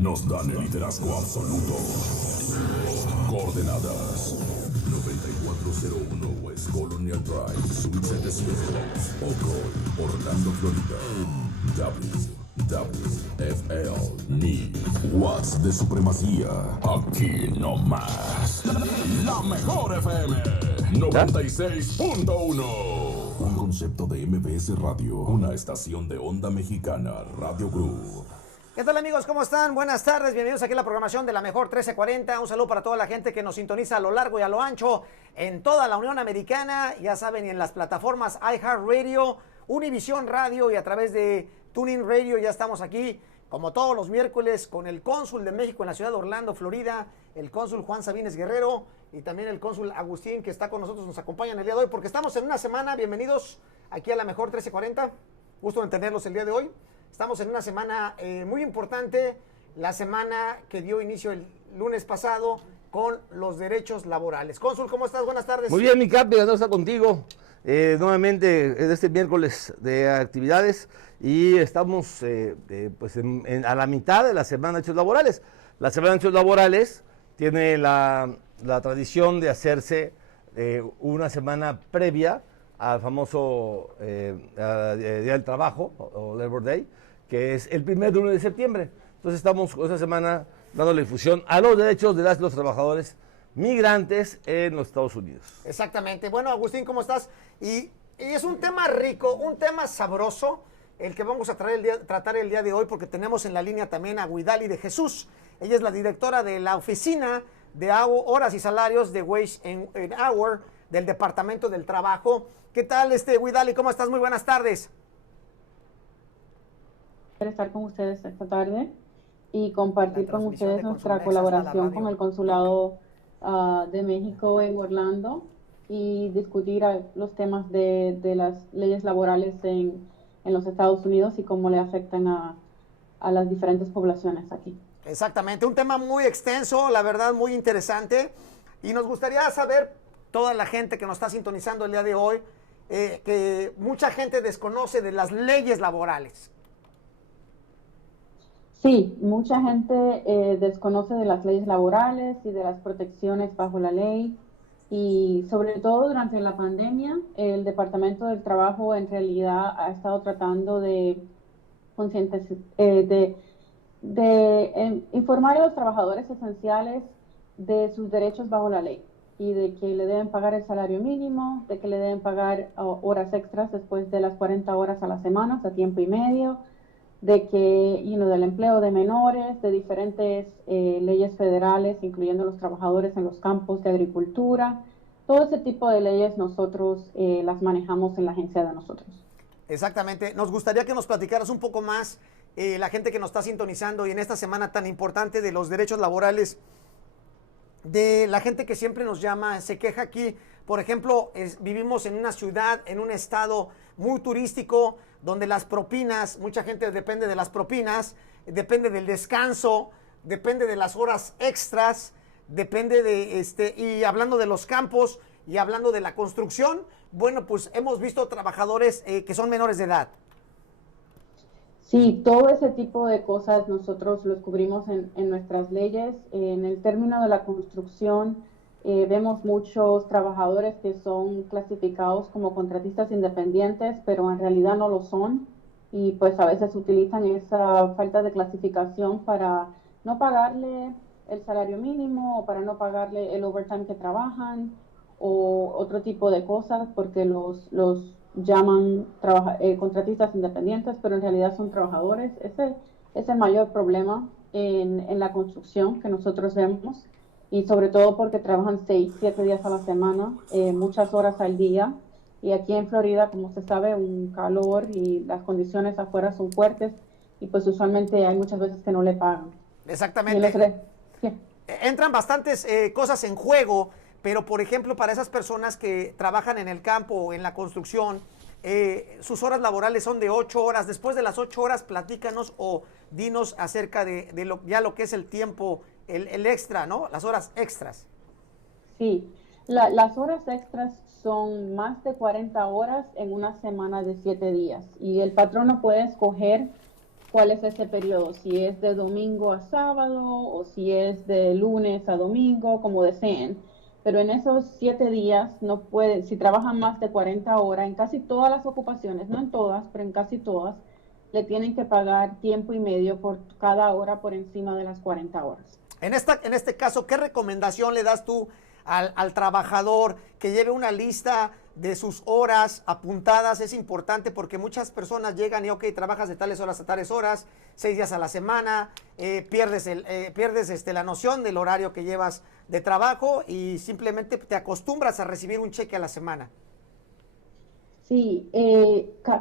nos dan el liderazgo absoluto. Coordenadas: 9401 West Colonial Drive, Suite 700, Oak Road, Orlando, Florida. WWFL Need Watts de supremacía. Aquí no más. La mejor FM 96.1. Un concepto de MBS Radio, una estación de onda mexicana, Radio Group. ¿Qué tal, amigos? ¿Cómo están? Buenas tardes, bienvenidos aquí a la programación de la mejor 1340. Un saludo para toda la gente que nos sintoniza a lo largo y a lo ancho en toda la Unión Americana, ya saben, y en las plataformas iHeartRadio, Univision Radio y a través de TuneIn Radio. Ya estamos aquí como todos los miércoles con el cónsul de México en la ciudad de Orlando, Florida, el cónsul Juan Sabines Guerrero, y también el cónsul Agustín, que está con nosotros, nos acompañan el día de hoy porque estamos en una semana. Bienvenidos aquí a la mejor 1340, gusto en tenerlos el día de hoy. Estamos en una semana muy importante, la semana que dio inicio el lunes pasado con los derechos laborales. Cónsul, ¿cómo estás? Buenas tardes. Muy bien, mi Capi, no está contigo nuevamente este miércoles de actividades, y estamos pues a la mitad de la semana de hechos laborales. La semana de hechos laborales tiene la tradición de hacerse una semana previa al famoso Día del Trabajo o Labor Day, que es el primer lunes de septiembre. Entonces estamos esta semana dándole difusión a los derechos de los trabajadores migrantes en los Estados Unidos. Exactamente. Bueno, Agustín, ¿cómo estás? Y es un tema rico, un tema sabroso, el que vamos a tratar el día de hoy, porque tenemos en la línea también a Guidali de Jesús. Ella es la directora de la oficina de horas y salarios de Wage and Hour del Departamento del Trabajo. ¿Qué tal, Guidali? ¿Cómo estás? Muy buenas tardes. Estar con ustedes esta tarde y compartir con ustedes nuestra colaboración con el Consulado de México en Orlando y discutir los temas de las leyes laborales en los Estados Unidos y cómo le afectan a las diferentes poblaciones aquí. Exactamente, un tema muy extenso, la verdad muy interesante, y nos gustaría saber, toda la gente que nos está sintonizando el día de hoy, que mucha gente desconoce de las leyes laborales. Sí, mucha gente desconoce de las leyes laborales y de las protecciones bajo la ley, y sobre todo durante la pandemia, el Departamento del Trabajo en realidad ha estado tratando de informar a los trabajadores esenciales de sus derechos bajo la ley y de que le deben pagar el salario mínimo, de que le deben pagar horas extras después de las 40 horas a la semana, o sea, tiempo y medio, de que, del empleo de menores, de diferentes leyes federales, incluyendo los trabajadores en los campos de agricultura. Todo ese tipo de leyes nosotros las manejamos en la agencia de nosotros. Exactamente. Nos gustaría que nos platicaras un poco más, la gente que nos está sintonizando, y en esta semana tan importante de los derechos laborales, de la gente que siempre nos llama, se queja aquí. Por ejemplo, vivimos en una ciudad, en un estado muy turístico, donde las propinas, mucha gente depende de las propinas, depende del descanso, depende de las horas extras, depende de y hablando de los campos y hablando de la construcción, bueno, pues hemos visto trabajadores que son menores de edad. Sí, todo ese tipo de cosas nosotros los cubrimos en nuestras leyes. En el término de la construcción, vemos muchos trabajadores que son clasificados como contratistas independientes, pero en realidad no lo son, y pues a veces utilizan esa falta de clasificación para no pagarle el salario mínimo o para no pagarle el overtime que trabajan o otro tipo de cosas, porque los llaman contratistas independientes, pero en realidad son trabajadores. Ese es el mayor problema en la construcción que nosotros vemos, y sobre todo porque trabajan 6, 7 días a la semana, muchas horas al día, y aquí en Florida, como se sabe, un calor y las condiciones afuera son fuertes, y pues usualmente hay muchas veces que no le pagan. Exactamente. Entran bastantes cosas en juego, pero por ejemplo, para esas personas que trabajan en el campo o en la construcción, sus horas laborales son de 8 horas. Después de las 8 horas, platícanos o dinos acerca de lo que es el tiempo, el extra, ¿no? Las horas extras. Sí, las horas extras son más de 40 horas en una semana de 7 días, y el patrono puede escoger cuál es ese periodo, si es de domingo a sábado o si es de lunes a domingo, como deseen. Pero en esos 7 días no pueden, si trabajan más de 40 horas, en casi todas las ocupaciones, no en todas, pero en casi todas, le tienen que pagar tiempo y medio por cada hora por encima de las 40 horas. En este caso, ¿qué recomendación le das tú al trabajador que lleve una lista de sus horas apuntadas? Es importante porque muchas personas llegan y, ok, trabajas de tales horas a tales horas, 6 días a la semana, pierdes la noción del horario que llevas de trabajo y simplemente te acostumbras a recibir un cheque a la semana. Sí,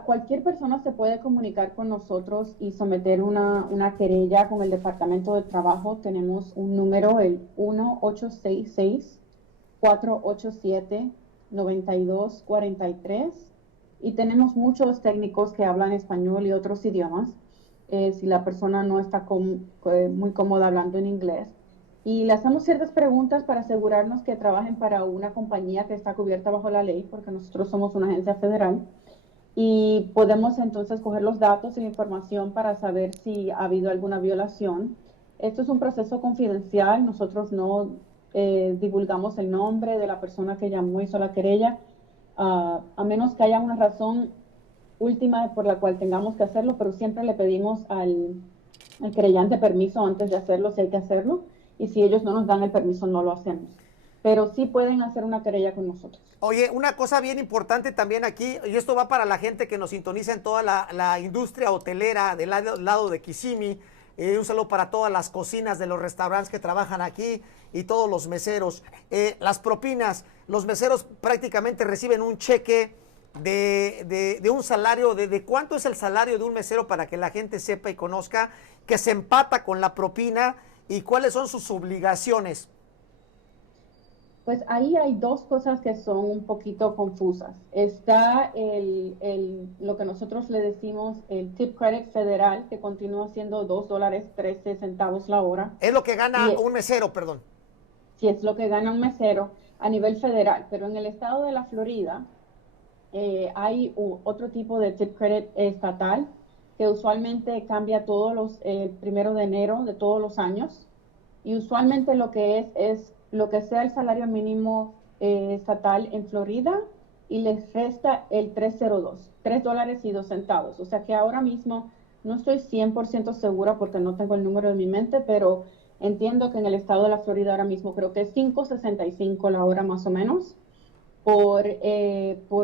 cualquier persona se puede comunicar con nosotros y someter una querella con el Departamento de Trabajo. Tenemos un número, el 1-866-487-9243, y tenemos muchos técnicos que hablan español y otros idiomas, si la persona no está muy cómoda hablando en inglés. Y le hacemos ciertas preguntas para asegurarnos que trabajen para una compañía que está cubierta bajo la ley, porque nosotros somos una agencia federal, y podemos entonces coger los datos y la información para saber si ha habido alguna violación. Esto es un proceso confidencial, nosotros no divulgamos el nombre de la persona que llamó y hizo la querella, a menos que haya una razón última por la cual tengamos que hacerlo, pero siempre le pedimos al querellante permiso antes de hacerlo, si hay que hacerlo. Y si ellos no nos dan el permiso, no lo hacemos. Pero sí pueden hacer una querella con nosotros. Oye, una cosa bien importante también aquí, y esto va para la gente que nos sintoniza en toda la industria hotelera del lado de Kissimmee. Un saludo para todas las cocinas de los restaurantes que trabajan aquí y todos los meseros. Las propinas, los meseros prácticamente reciben un cheque de un salario, de cuánto es el salario de un mesero para que la gente sepa y conozca, que se empata con la propina. ¿Y cuáles son sus obligaciones? Pues ahí hay dos cosas que son un poquito confusas. Está lo que nosotros le decimos el tip credit federal, que continúa siendo $2.13 la hora. Es lo que gana un mesero, perdón. Sí, es lo que gana un mesero a nivel federal, pero en el estado de la Florida hay otro tipo de tip credit estatal, que usualmente cambia el 1 de enero de todos los años, y usualmente lo que es lo que sea el salario mínimo estatal en Florida, y les resta el 302, $3.02. O sea que ahora mismo no estoy 100% segura porque no tengo el número en mi mente, pero entiendo que en el estado de la Florida ahora mismo creo que es $5.65 la hora más o menos por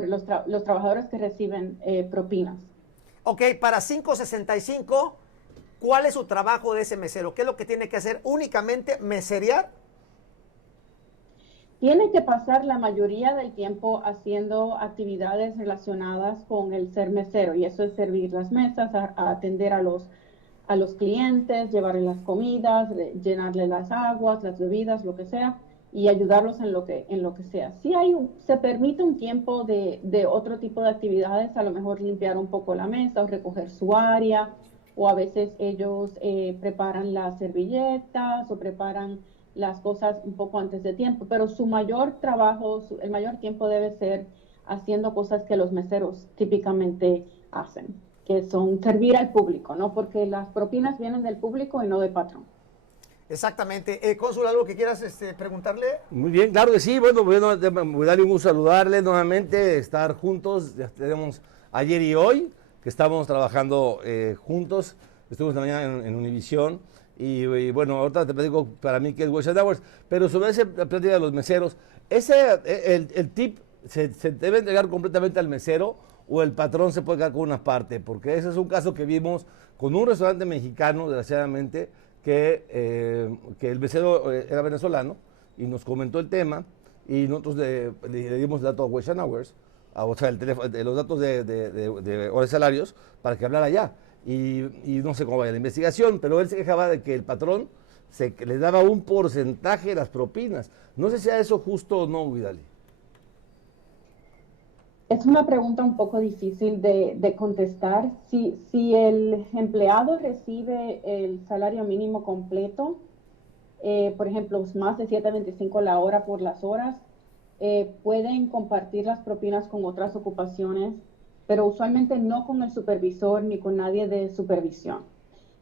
los trabajadores que reciben propinas. Ok, para $5.65, ¿cuál es su trabajo de ese mesero? ¿Qué es lo que tiene que hacer? ¿Únicamente meserear? Tiene que pasar la mayoría del tiempo haciendo actividades relacionadas con el ser mesero, y eso es servir las mesas, a atender a los clientes, llevarles las comidas, llenarle las aguas, las bebidas, lo que sea, y ayudarlos en lo que sea. Sí se permite un tiempo de otro tipo de actividades, a lo mejor limpiar un poco la mesa o recoger su área, o a veces ellos preparan las servilletas o preparan las cosas un poco antes de tiempo, pero su mayor trabajo, el mayor tiempo debe ser haciendo cosas que los meseros típicamente hacen, que son servir al público, ¿no? Porque las propinas vienen del público y no del patrón. Exactamente. Cónsul, ¿algo que quieras preguntarle? Muy bien, claro que sí. Bueno, voy a darle un gusto saludarle nuevamente, estar juntos. Ya tenemos ayer y hoy que estamos trabajando juntos. Estuvimos esta mañana en Univisión. Y bueno, ahorita te platico para mí que es West Hours, pero sobre esa plática de los meseros, el tip se debe entregar completamente al mesero, o el patrón se puede quedar con una parte, porque ese es un caso que vimos con un restaurante mexicano, desgraciadamente, que el mesero era venezolano y nos comentó el tema, y nosotros le dimos el dato a West Hours, o sea, los datos de horas salarios, para que hablara allá. Y no sé cómo vaya la investigación, pero él se quejaba de que el patrón les daba un porcentaje de las propinas. No sé si sea eso justo o no, Vidali. Es una pregunta un poco difícil de contestar. Si el empleado recibe el salario mínimo completo, por ejemplo, más de $7.25 la hora por las horas, pueden compartir las propinas con otras ocupaciones, pero usualmente no con el supervisor ni con nadie de supervisión.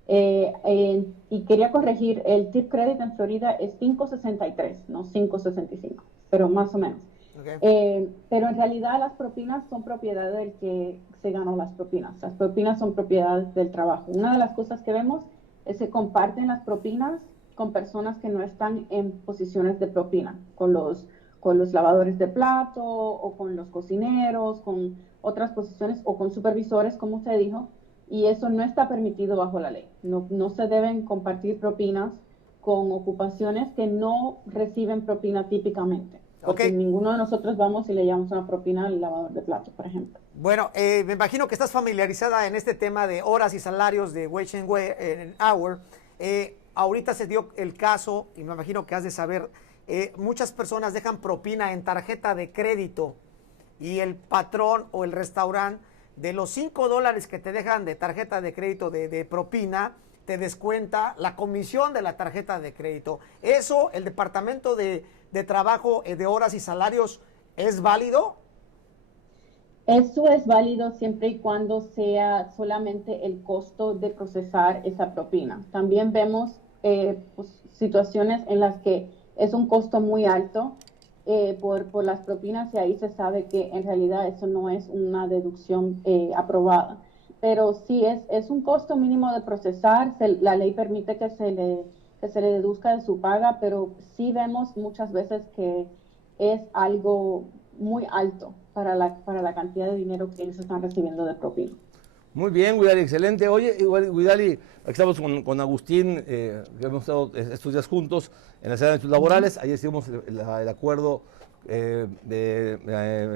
Y quería corregir, el tip credit en Florida es 5.63, no 5.65, pero más o menos. Okay. Pero en realidad las propinas son propiedad del que se ganó las propinas. Las propinas son propiedad del trabajo. Una de las cosas que vemos es que comparten las propinas con personas que no están en posiciones de propina, con los lavadores de plato o con los cocineros, con otras posiciones o con supervisores, como usted dijo, y eso no está permitido bajo la ley. No se deben compartir propinas con ocupaciones que no reciben propina típicamente. Porque ninguno de nosotros vamos y le llamamos una propina al lavador de plato, por ejemplo. Bueno, me imagino que estás familiarizada en este tema de horas y salarios de wage and hour. Ahorita se dio el caso, y me imagino que has de saber, muchas personas dejan propina en tarjeta de crédito y el patrón o el restaurante de los $5 que te dejan de tarjeta de crédito de propina, te descuenta la comisión de la tarjeta de crédito. ¿Eso, el Departamento de Trabajo de Horas y Salarios, es válido? Eso es válido siempre y cuando sea solamente el costo de procesar esa propina. También vemos pues, situaciones en las que es un costo muy alto por las propinas y ahí se sabe que en realidad eso no es una deducción aprobada. Pero sí es un costo mínimo de procesar, la ley permite que se le deduzca de su paga, pero sí vemos muchas veces que es algo muy alto para la cantidad de dinero que ellos están recibiendo de propina. Muy bien, Guidali, excelente. Oye, Guidali, aquí estamos con Agustín, que hemos estado estos días juntos en las áreas laborales. Ayer hicimos el acuerdo de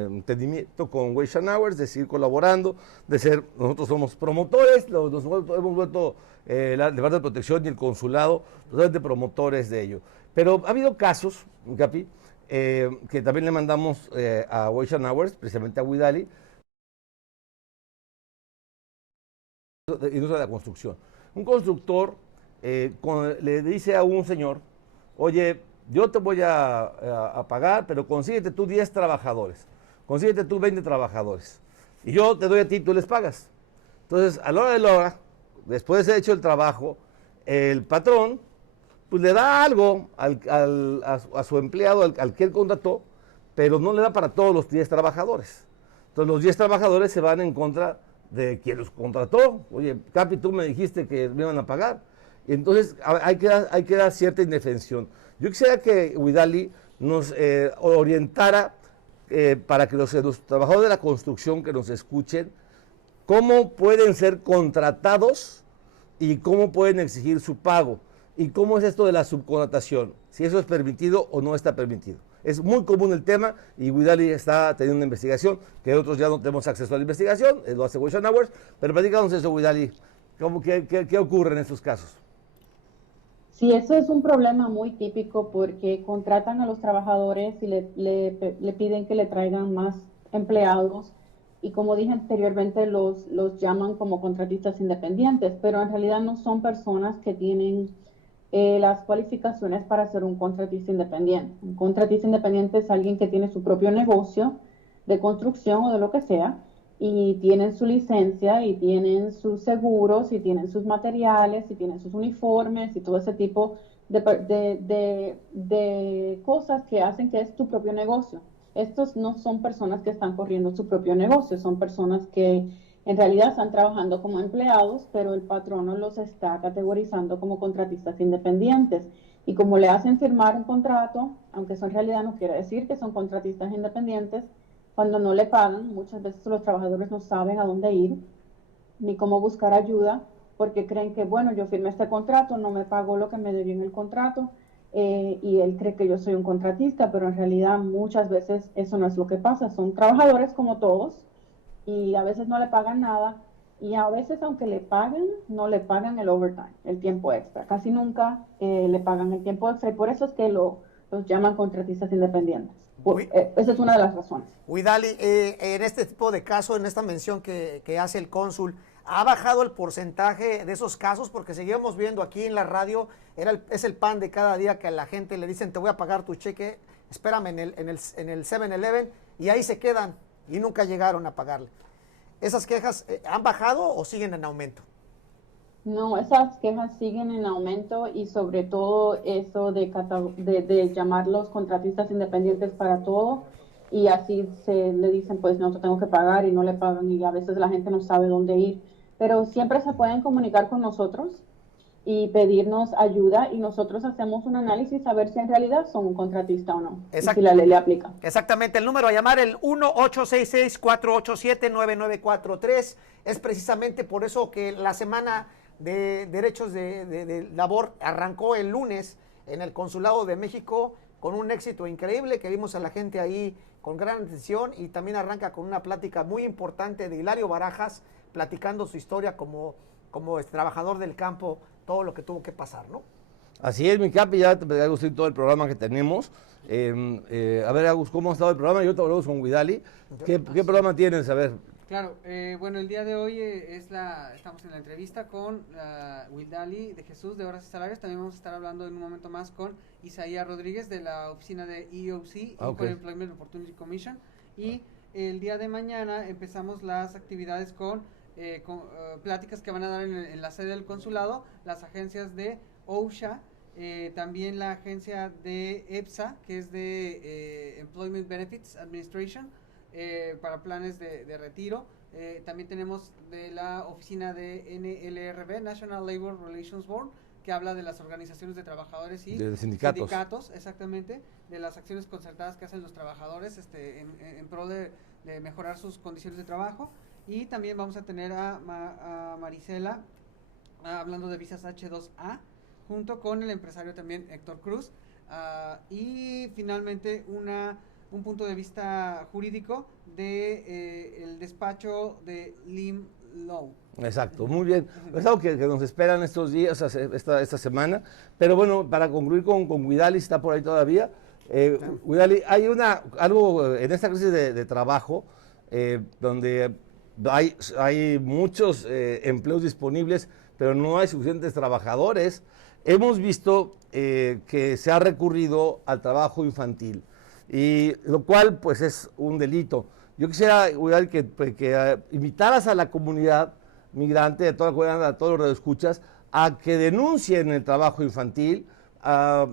entendimiento con Wage and Hours, de seguir colaborando, nosotros somos promotores, nos hemos vuelto el Departamento de Protección y el Consulado totalmente promotores de ello. Pero ha habido casos, Capi, que también le mandamos a Wage and Hours, precisamente a Guidali, industria de la construcción. Un constructor le dice a un señor, oye, yo te voy a pagar, pero consíguete tú 10 trabajadores, consíguete tú 20 trabajadores, y yo te doy a ti, tú les pagas. Entonces, a la hora de la hora, después de hecho el trabajo, el patrón, pues le da algo a su empleado, al que él contrató, pero no le da para todos los 10 trabajadores. Entonces, los 10 trabajadores se van en contra de quien los contrató. Oye, Capi, tú me dijiste que me iban a pagar. Y entonces hay que dar cierta indefensión. Yo quisiera que Guidali nos orientara para que los trabajadores de la construcción que nos escuchen, cómo pueden ser contratados y cómo pueden exigir su pago. Y cómo es esto de la subcontratación, si eso es permitido o no está permitido. Es muy común el tema y Guidali está teniendo una investigación que nosotros ya no tenemos acceso a la investigación, lo hace Wage and Hours, pero platícanos eso, Guidali, ¿qué ocurre en estos casos? Sí, eso es un problema muy típico porque contratan a los trabajadores y le piden que le traigan más empleados y como dije anteriormente los llaman como contratistas independientes, pero en realidad no son personas que tienen las cualificaciones para ser un contratista independiente. Un contratista independiente es alguien que tiene su propio negocio de construcción o de lo que sea y tienen su licencia y tienen sus seguros y tienen sus materiales y tienen sus uniformes y todo ese tipo de cosas que hacen que es tu propio negocio. Estos no son personas que están corriendo su propio negocio, son personas que en realidad están trabajando como empleados, pero el patrono los está categorizando como contratistas independientes. Y como le hacen firmar un contrato, aunque eso en realidad no quiere decir que son contratistas independientes, cuando no le pagan, muchas veces los trabajadores no saben a dónde ir ni cómo buscar ayuda, porque creen que, bueno, yo firmé este contrato, no me pagó lo que me debió en el contrato, y él cree que yo soy un contratista, pero en realidad muchas veces eso no es lo que pasa. Son trabajadores como todos, y a veces no le pagan nada, y a veces aunque le paguen, no le pagan el overtime, el tiempo extra. Casi nunca le pagan el tiempo extra, y por eso es que los llaman contratistas independientes. Esa es una de las razones. Guidali, en este tipo de casos, en esta mención que hace el cónsul, ¿ha bajado el porcentaje de esos casos? Porque seguimos viendo aquí en la radio, es el pan de cada día que a la gente le dicen, te voy a pagar tu cheque, espérame en el 7-Eleven, y ahí se quedan y nunca llegaron a pagarle. ¿Esas quejas han bajado o siguen en aumento? No, esas quejas siguen en aumento y sobre todo eso de llamar los contratistas independientes para todo y así se le dicen pues no, te tengo que pagar y no le pagan y a veces la gente no sabe dónde ir. Pero siempre se pueden comunicar con nosotros y pedirnos ayuda y nosotros hacemos un análisis a ver si en realidad son un contratista o no, y si la ley le aplica. Exactamente, el número a llamar, el 1-866-487-9943, es precisamente por eso que la semana de derechos de labor arrancó el lunes en el Consulado de México con un éxito increíble, que vimos a la gente ahí con gran atención, y también arranca con una plática muy importante de Hilario Barajas, platicando su historia como trabajador del campo, todo lo que tuvo que pasar, ¿no? Así es, mi Capi, ya te pedí todo el programa que tenemos. A ver, Agus, ¿cómo ha estado el programa? Yo te hablamos con Guidali. ¿Qué programa tienes? A ver. Claro, bueno, el día de hoy estamos en la entrevista con Guidali de Jesús de Horas y Salarios. También vamos a estar hablando en un momento más con Isaías Rodríguez de la oficina de EOC, Equal Employment Opportunity Commission. Y el día de mañana empezamos las actividades con pláticas que van a dar en la sede del consulado, las agencias de OSHA, también la agencia de EBSA, que es de Employment Benefits Administration, para planes de retiro. También tenemos de la oficina de NLRB, National Labor Relations Board, que habla de las organizaciones de trabajadores y de sindicatos, exactamente, de las acciones concertadas que hacen los trabajadores en pro de mejorar sus condiciones de trabajo. Y también vamos a tener a Marisela hablando de visas H2A, junto con el empresario también Héctor Cruz. Y finalmente un punto de vista jurídico de el despacho de Lim Law. Exacto, muy bien. Es algo que nos esperan estos días, esta semana. Pero bueno, para concluir con Guidali, está por ahí todavía. Guidali, hay algo en esta crisis de trabajo donde hay muchos empleos disponibles, pero no hay suficientes trabajadores. Hemos visto que se ha recurrido al trabajo infantil, y lo cual pues es un delito. Yo quisiera, que invitaras a la comunidad migrante, a toda la comunidad, a todos los radioescuchas, a que denuncien el trabajo infantil, a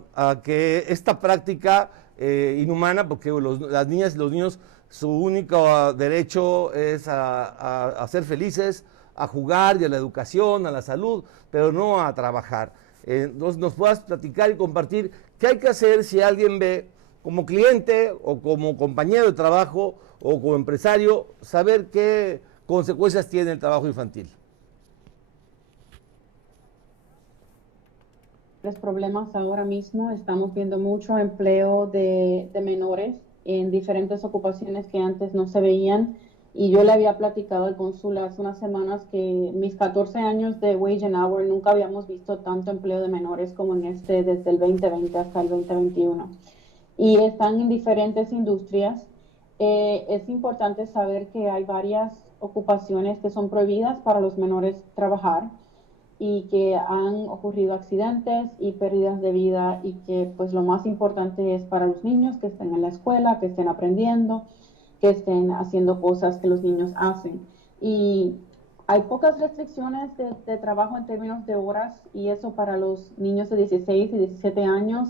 que esta práctica inhumana, porque las niñas y los niños, su único derecho es a ser felices, a jugar y a la educación, a la salud, pero no a trabajar. Entonces nos puedas platicar y compartir qué hay que hacer si alguien ve como cliente o como compañero de trabajo o como empresario, saber qué consecuencias tiene el trabajo infantil. Los problemas ahora mismo, estamos viendo mucho empleo de menores en diferentes ocupaciones que antes no se veían, y yo le había platicado al cónsul hace unas semanas que mis 14 años de Wage and Hour nunca habíamos visto tanto empleo de menores como en desde el 2020 hasta el 2021, y están en diferentes industrias. Es importante saber que hay varias ocupaciones que son prohibidas para los menores trabajar, y que han ocurrido accidentes y pérdidas de vida, y que pues lo más importante es para los niños que estén en la escuela, que estén aprendiendo, que estén haciendo cosas que los niños hacen. Y hay pocas restricciones de trabajo en términos de horas, y eso para los niños de 16 y 17 años,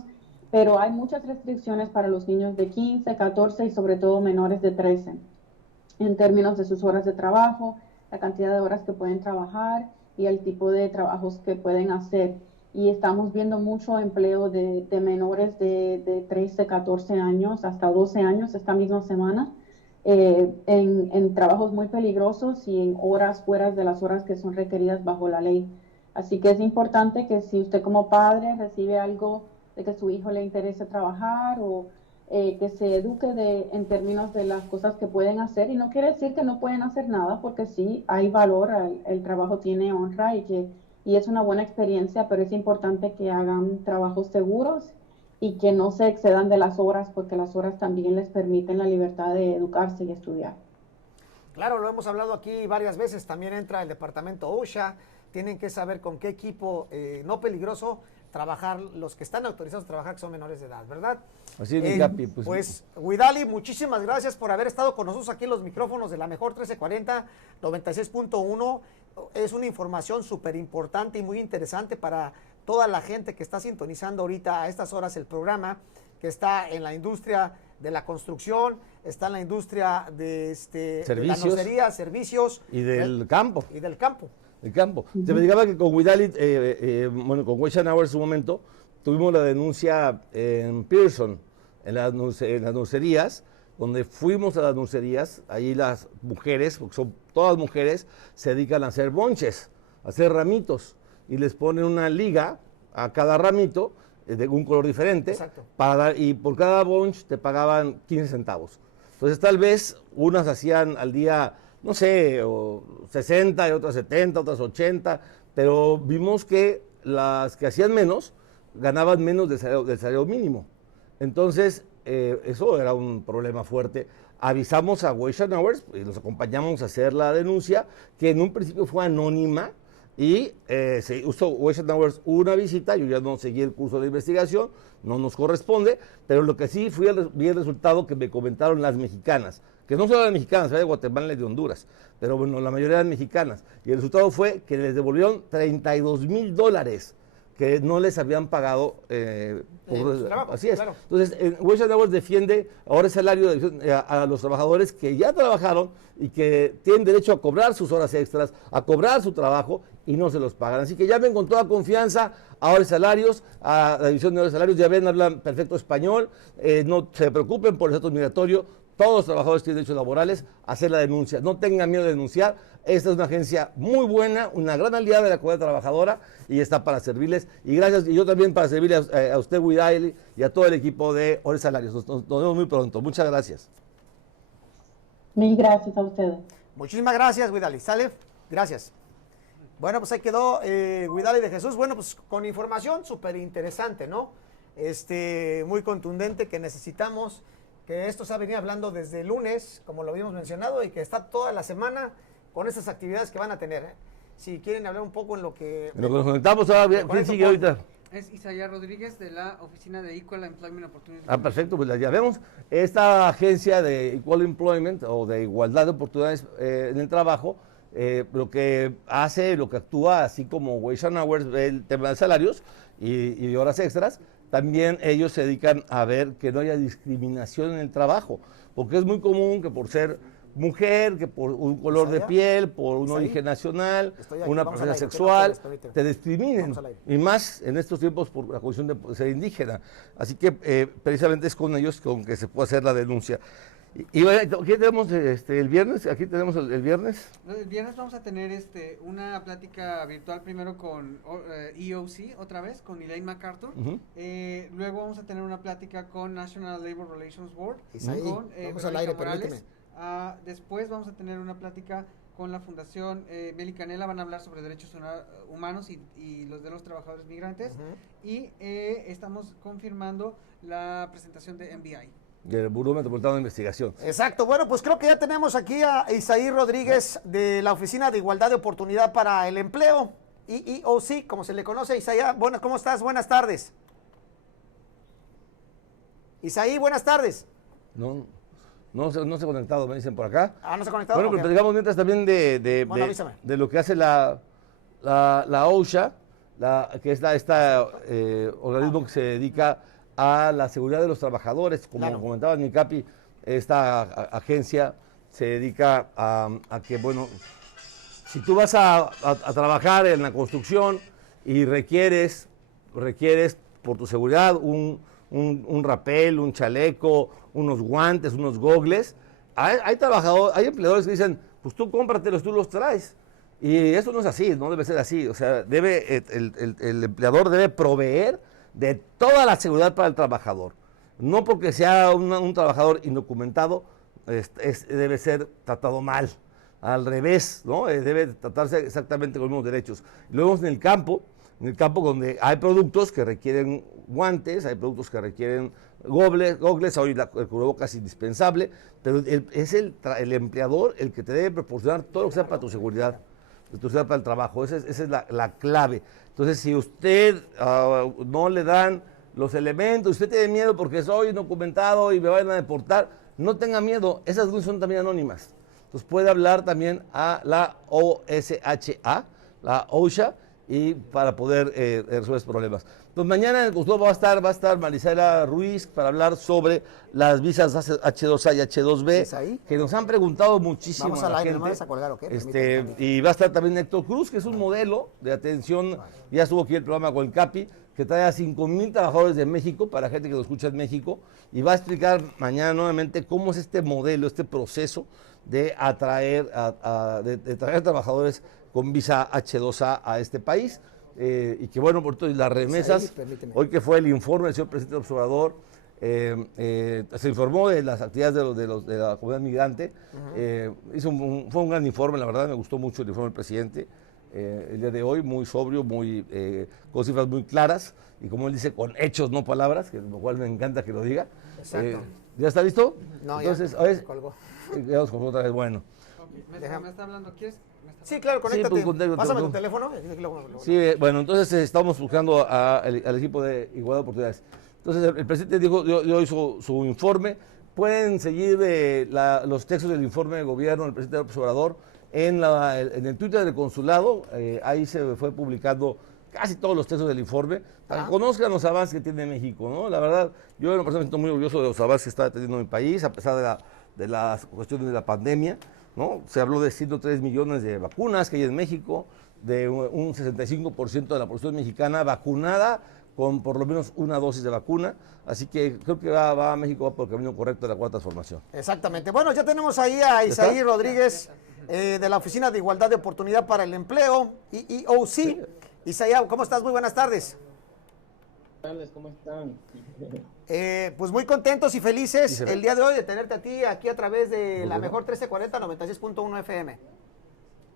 pero hay muchas restricciones para los niños de 15, 14 y sobre todo menores de 13, en términos de sus horas de trabajo, la cantidad de horas que pueden trabajar y el tipo de trabajos que pueden hacer. Y estamos viendo mucho empleo de menores de 13, 14 años hasta 12 años esta misma semana, en trabajos muy peligrosos y en horas fuera de las horas que son requeridas bajo la ley. Así que es importante que si usted como padre recibe algo de que su hijo le interese trabajar, o que se eduque en términos de las cosas que pueden hacer, y no quiere decir que no pueden hacer nada, porque sí hay valor, el trabajo tiene honra y es una buena experiencia, pero es importante que hagan trabajos seguros y que no se excedan de las horas, porque las horas también les permiten la libertad de educarse y estudiar. Claro, lo hemos hablado aquí varias veces, también entra el departamento OSHA, tienen que saber con qué equipo no peligroso trabajar los que están autorizados a trabajar, que son menores de edad, ¿verdad? Así es, Capi. Pues, Guidali, muchísimas gracias por haber estado con nosotros aquí en los micrófonos de la Mejor 1340, 96.1. es una información súper importante y muy interesante para toda la gente que está sintonizando ahorita a estas horas el programa, que está en la industria de la construcción, está en la industria de la nocería, servicios. Y del campo. Y del campo. El campo. Se me digaba que con Widalit, bueno, con Weissenauer en su momento, tuvimos la denuncia en Pearson, en las nucerías, donde fuimos a las nucerías, ahí las mujeres, porque son todas mujeres, se dedican a hacer bonches, a hacer ramitos, y les ponen una liga a cada ramito, de un color diferente. Exacto. Y por cada bunch te pagaban 15 centavos. Entonces tal vez unas hacían al día, no sé, 60 y otras 70, otras 80, pero vimos que las que hacían menos ganaban menos del salario mínimo. Entonces eso era un problema fuerte. Avisamos a Weissenauer y los acompañamos a hacer la denuncia, que en un principio fue anónima, y se usó Weissenauer una visita. Yo ya no seguí el curso de investigación, no nos corresponde, pero lo que sí vi el resultado que me comentaron las mexicanas, que no solo las mexicanas, de Guatemala y de Honduras, pero bueno, la mayoría eran mexicanas, y el resultado fue que les devolvieron $32,000 que no les habían pagado por su trabajo. Así es. Claro. Entonces, Weissenauer defiende ahora el salario a los trabajadores que ya trabajaron y que tienen derecho a cobrar sus horas extras, a cobrar su trabajo, y no se los pagan. Así que llamen con toda confianza a Ahora Salarios, a la división de Ahora Salarios. Ya ven, hablan perfecto español, no se preocupen por el estatus migratorio. Todos los trabajadores tienen derechos laborales a hacer la denuncia. No tengan miedo de denunciar. Esta es una agencia muy buena, una gran aliada de la comunidad trabajadora, y está para servirles. Y gracias, y yo también para servirle a usted, Widalit, y a todo el equipo de Ahora Salarios. Nos vemos muy pronto. Muchas gracias. Mil gracias a ustedes. Muchísimas gracias, Widalit. ¿Sale? Gracias. Bueno, pues ahí quedó Widalit de Jesús. Bueno, pues con información súper interesante, ¿no? Muy contundente, que necesitamos, que esto se ha venido hablando desde el lunes, como lo habíamos mencionado, y que está toda la semana con esas actividades que van a tener. Si quieren hablar un poco en lo que Nos conectamos ahora. ¿Quién sigue ahorita? Es Isaías Rodríguez de la Oficina de Equal Employment Opportunity. Perfecto, pues ya vemos. Esta agencia de Equal Employment, o de igualdad de oportunidades en el trabajo, lo que hace, lo que actúa, así como Weissenauer, el tema de salarios y horas extras, también ellos se dedican a ver que no haya discriminación en el trabajo, porque es muy común que por ser mujer, que por un color de piel, por un origen nacional, una preferencia sexual, te discriminen, y más en estos tiempos por la condición de ser indígena. Así que precisamente es con ellos con que se puede hacer la denuncia. Y ¿qué tenemos el viernes? Aquí tenemos el viernes. El viernes vamos a tener una plática virtual primero con EOC, otra vez, con Elaine MacArthur. Luego vamos a tener una plática con National Labor Relations Board, con vamos al aire, permíteme. Después vamos a tener una plática con la Fundación Meli Canela. Van a hablar sobre derechos humanos y los de los trabajadores migrantes. Y estamos confirmando la presentación de MBI. Del Buró Metropolitano de Investigación. Exacto. Bueno, pues creo que ya tenemos aquí a Isaí Rodríguez de la Oficina de Igualdad de Oportunidad para el Empleo, EEOC, como se le conoce. Isaí, bueno, ¿cómo estás? Buenas tardes. Isaí, buenas tardes. No se ha conectado, me dicen por acá. No se ha conectado. Bueno, pero digamos mientras también de lo que hace la OSHA, que es este organismo que se dedica a la seguridad de los trabajadores. Como comentaba mi Capi, esta agencia se dedica a que, bueno, si tú vas a trabajar en la construcción y requieres por tu seguridad un rapel, un chaleco, unos guantes, unos gogles, hay empleadores que dicen, pues tú cómpratelos, tú los traes. Y eso no es así, no debe ser así. O sea, el empleador debe proveer de toda la seguridad para el trabajador. No porque sea un trabajador indocumentado, debe ser tratado mal. Al revés, ¿no? Debe tratarse exactamente con los mismos derechos. Luego en el campo donde hay productos que requieren guantes, hay productos que requieren gogles, hoy el cubrebocas es indispensable, pero es el empleador el que te debe proporcionar todo lo que sea para tu seguridad, para el trabajo. Esa es la clave. Entonces, si usted no le dan los elementos, usted tiene miedo porque soy indocumentado y me van a deportar, no tenga miedo, esas son también anónimas. Entonces puede hablar también a la OSHA, la OSHA, y para poder resolver esos problemas. Entonces mañana en el consulado va a estar Marisela Ruiz para hablar sobre las visas H2A y H2B, que nos han preguntado muchísimo. Vamos a al la aire, gente. no me vas a colgar, ¿ok? Y va a estar también Héctor Cruz, que es un modelo de atención, ya estuvo aquí el programa con el CAPI, que trae a 5,000 trabajadores de México, para gente que lo escucha en México, y va a explicar mañana nuevamente cómo es este modelo, este proceso de atraer, de traer trabajadores con visa H2A a este país. Y que bueno, por todo, y las remesas, hoy que fue el informe del señor presidente Obrador, se informó de las actividades de la comunidad migrante. Fue un gran informe, la verdad, me gustó mucho el informe del presidente. El día de hoy, muy sobrio, con cifras muy claras, y como él dice, con hechos, no palabras, que lo cual me encanta que lo diga. Exacto. ¿Ya está listo? No, entonces, ya, a ver, colgó. Quedamos con otra vez, bueno. Me está hablando, ¿quieres? Sí, claro, conéctate. Pues, Pásame tú. tu teléfono. Sí, bueno, entonces estamos buscando al equipo de Igualdad de Oportunidades. Entonces el presidente dio hizo su informe. Pueden seguir los textos del informe de gobierno del presidente López Obrador en el Twitter del consulado. Ahí se fue publicando casi todos los textos del informe, para que conozcan los avances que tiene México, ¿no? La verdad, yo en lo personal me siento muy orgulloso de los avances que está teniendo mi país, a pesar de las cuestiones de la pandemia, ¿no? Se habló de 103 millones de vacunas que hay en México, de un 65% de la población mexicana vacunada con por lo menos una dosis de vacuna, así que creo que México va por el camino correcto de la cuarta transformación. Exactamente. Bueno, ya tenemos ahí a Isaí Rodríguez de la Oficina de Igualdad de Oportunidad para el Empleo, EEOC. Sí. Isaí, ¿cómo estás? Muy buenas tardes. Buenas tardes, ¿cómo están? Pues muy contentos y felices el día de hoy de tenerte a ti aquí a través de la mejor 1340 96.1 FM.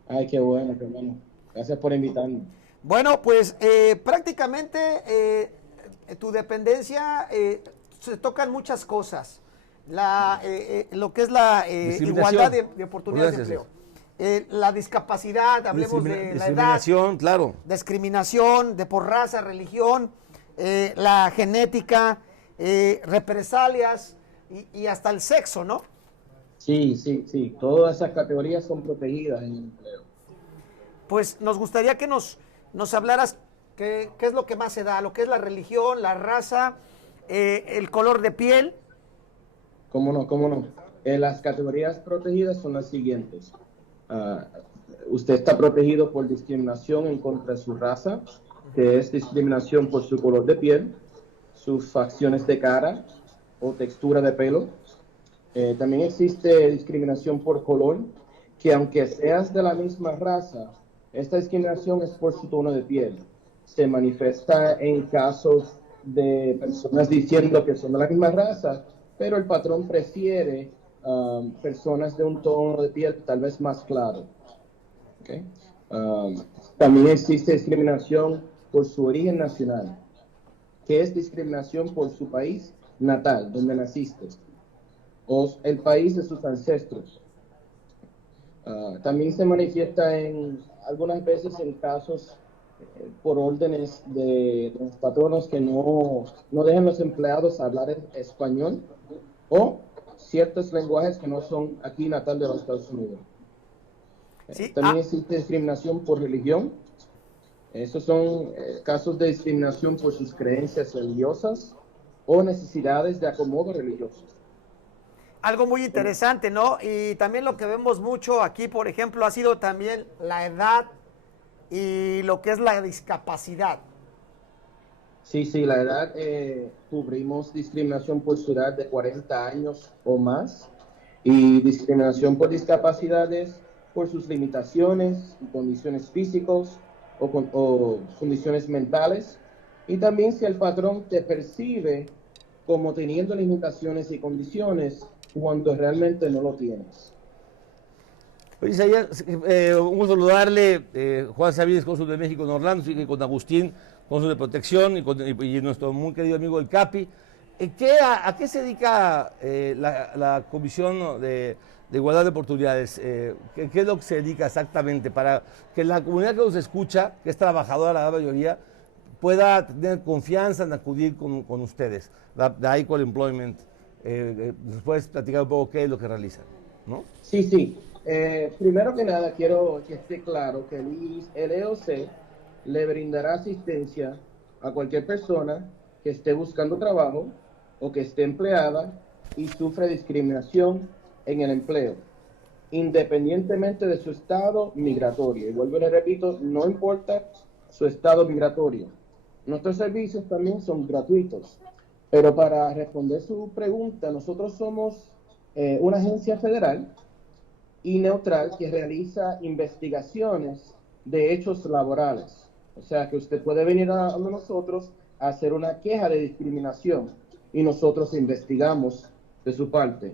Ay, qué bueno, qué bueno. Gracias por invitarme. Bueno, pues prácticamente tu dependencia se tocan muchas cosas. Lo que es la igualdad de oportunidades de empleo. La discapacidad, hablemos de la edad. Discriminación, claro. Discriminación por raza, religión, la genética, represalias y hasta el sexo, ¿no? Sí. Todas esas categorías son protegidas en el empleo. Pues nos gustaría que nos hablaras qué es lo que más se da, lo que es la religión, la raza, el color de piel. ¿Cómo no? Las categorías protegidas son las siguientes. Usted está protegido por discriminación en contra de su raza, que es discriminación por su color de piel, sus facciones de cara o textura de pelo. También existe discriminación por color, que aunque seas de la misma raza, esta discriminación es por su tono de piel. Se manifiesta en casos de personas diciendo que son de la misma raza, pero el patrón prefiere personas de un tono de piel tal vez más claro. ¿Okay? También existe discriminación por su origen nacional, que es discriminación por su país natal, donde naciste, o el país de sus ancestros. También se manifiesta algunas veces en casos por órdenes de los patronos que no dejan los empleados hablar español o ciertos lenguajes que no son aquí natal de los Estados Unidos. Sí. También existe discriminación por religión. Esos son casos de discriminación por sus creencias religiosas o necesidades de acomodo religioso. Algo muy interesante, ¿no? Y también lo que vemos mucho aquí, por ejemplo, ha sido también la edad y lo que es la discapacidad. Sí, la edad, cubrimos discriminación por su edad de 40 años o más y discriminación por discapacidades por sus limitaciones y condiciones físicas o condiciones mentales, y también si el patrón te percibe como teniendo limitaciones y condiciones cuando realmente no lo tienes. Oye, Isaías, un gusto saludarle, Juan Sabines, cónsul de México en Orlando, sigue con Agustín, cónsul de Protección, y nuestro muy querido amigo el CAPI. ¿A qué se dedica la Comisión de Igualdad de Oportunidades? ¿Qué es lo que se dedica exactamente para que la comunidad que nos escucha, que es trabajadora la mayoría, pueda tener confianza en acudir con ustedes, la Equal Employment? ¿Nos puedes platicar un poco qué es lo que realizan? ¿No? Sí. Primero que nada, quiero que esté claro que el EOC le brindará asistencia a cualquier persona que esté buscando trabajo o que esté empleada y sufre discriminación en el empleo, independientemente de su estado migratorio. Y vuelvo y le repito, no importa su estado migratorio. Nuestros servicios también son gratuitos. Pero para responder su pregunta, nosotros somos una agencia federal y neutral que realiza investigaciones de hechos laborales. O sea que usted puede venir a nosotros a hacer una queja de discriminación y nosotros investigamos de su parte.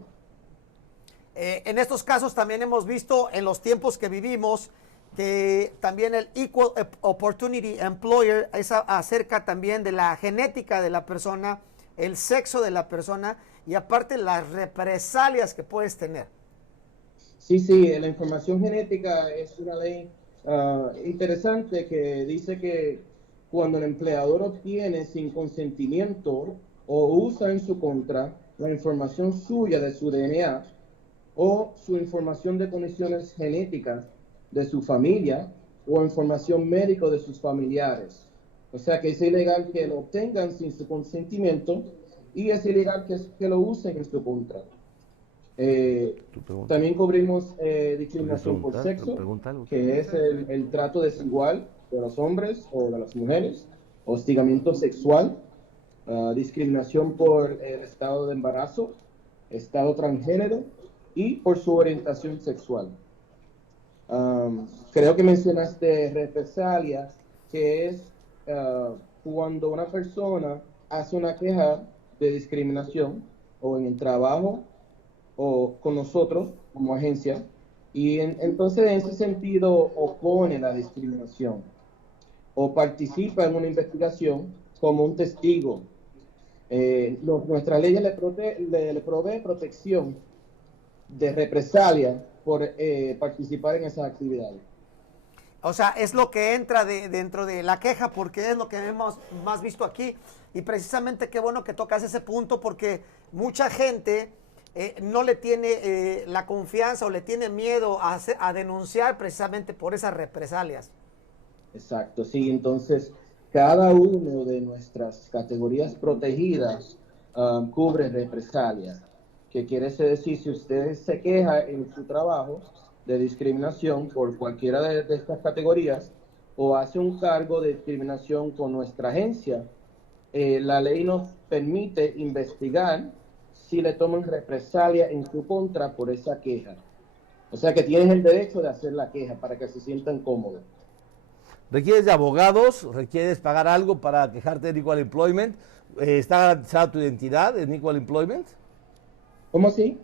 En estos casos también hemos visto en los tiempos que vivimos que también el Equal Opportunity Employer es acerca también de la genética de la persona, el sexo de la persona y aparte las represalias que puedes tener. Sí, la información genética es una ley interesante que dice que cuando el empleador obtiene sin consentimiento o usa en su contra la información suya de su DNA o su información de condiciones genéticas de su familia o información médica de sus familiares. O sea que es ilegal que lo obtengan sin su consentimiento y es ilegal que lo usen en su contra. También cubrimos discriminación por sexo, que es el trato desigual de los hombres o de las mujeres, hostigamiento sexual, discriminación por el estado de embarazo, estado transgénero y por su orientación sexual. Creo que mencionaste represalia, que es cuando una persona hace una queja de discriminación o en el trabajo o con nosotros como agencia y entonces en ese sentido opone la discriminación o participa en una investigación como un testigo. Nuestra ley le provee protección de represalia por participar en esas actividades. O sea, es lo que entra dentro de la queja porque es lo que hemos más visto aquí y precisamente qué bueno que tocas ese punto porque mucha gente no le tiene la confianza o le tiene miedo a denunciar precisamente por esas represalias. Exacto, sí, entonces cada una de nuestras categorías protegidas cubre represalias, que quiere decir si usted se queja en su trabajo de discriminación por cualquiera de estas categorías o hace un cargo de discriminación con nuestra agencia, la ley nos permite investigar si le toman represalia en su contra por esa queja. O sea que tienes el derecho de hacer la queja para que se sientan cómodos. ¿Requieres de abogados? ¿Requieres pagar algo para quejarte en Equal Employment? ¿Está garantizada tu identidad en Equal Employment? ¿Cómo así?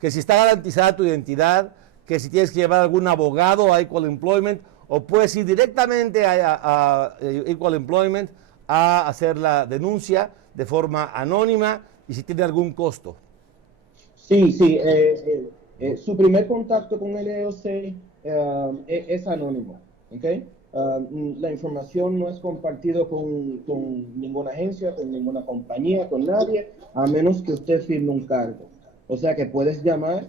Que si está garantizada tu identidad, que si tienes que llevar algún abogado a Equal Employment, o puedes ir directamente a Equal Employment a hacer la denuncia de forma anónima y si tiene algún costo. Sí, su primer contacto con el EOC es anónimo, ¿ok? La información no es compartida con ninguna agencia, con ninguna compañía, con nadie, a menos que usted firme un cargo. O sea que puedes llamar,